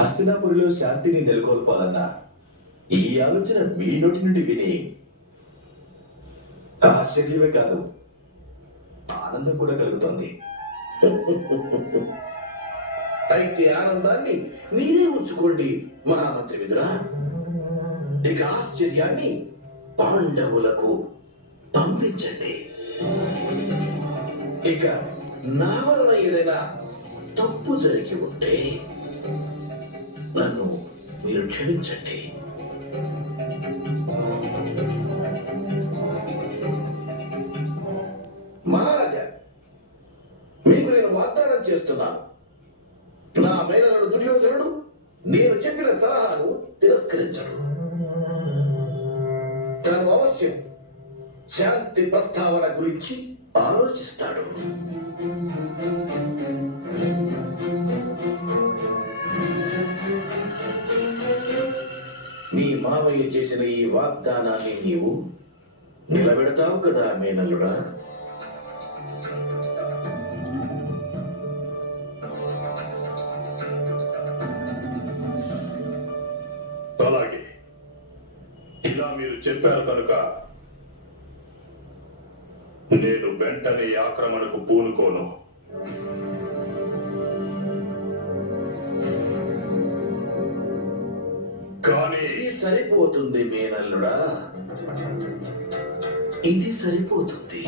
హస్తినాపురిలో శాంతిని నెలకొల్పాలన్న ఈ ఆలోచన మీ నోటి నుండి విని ఆశ్చర్యమే కాదు, ఆనందం కూడా కలుగుతోంది. అయితే ఆనందాన్ని మీరే ఉంచుకోండి మహామంత్రి విదురా. ఇక ఆశ్చర్యాన్ని పాండవులకు పంపించండి. ఇక నా వలన ఏదైనా తప్పు జరిగి ఉంటే నన్ను మీరు క్షమించండి. మహారాజా, మీకు నేను వాగ్దానం చేస్తున్నాను, నా మేనలుడు దుర్యోధనుడు నేను చెప్పిన సలహాను తిరస్కరించడు. తను అవశ్యం శాంతి ప్రస్తావన గురించి ఆలోచిస్తాడు. మీ మావయ్య చేసిన ఈ వాగ్దానాన్ని నీవు నిలబెడతావు కదా మేనల్లుడా? అలాగే, ఇలా మీరు చెప్పారు కనుక నేను వెంటనే ఆక్రమణకు పూనుకోను. కానీ ఇది సరిపోతుంది మేనల్లుడా, ఇది సరిపోతుంది.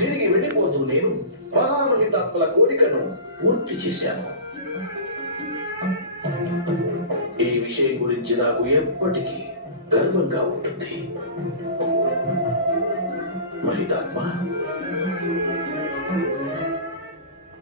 తిరిగి వెళ్ళిపోతూ నేను మహామహితాత్మల కోరికను పూర్తి చేశాను. ఈ విషయం గురించి నాకు ఎప్పటికీ గర్వంగా ఉంటుంది. మహితాత్మ,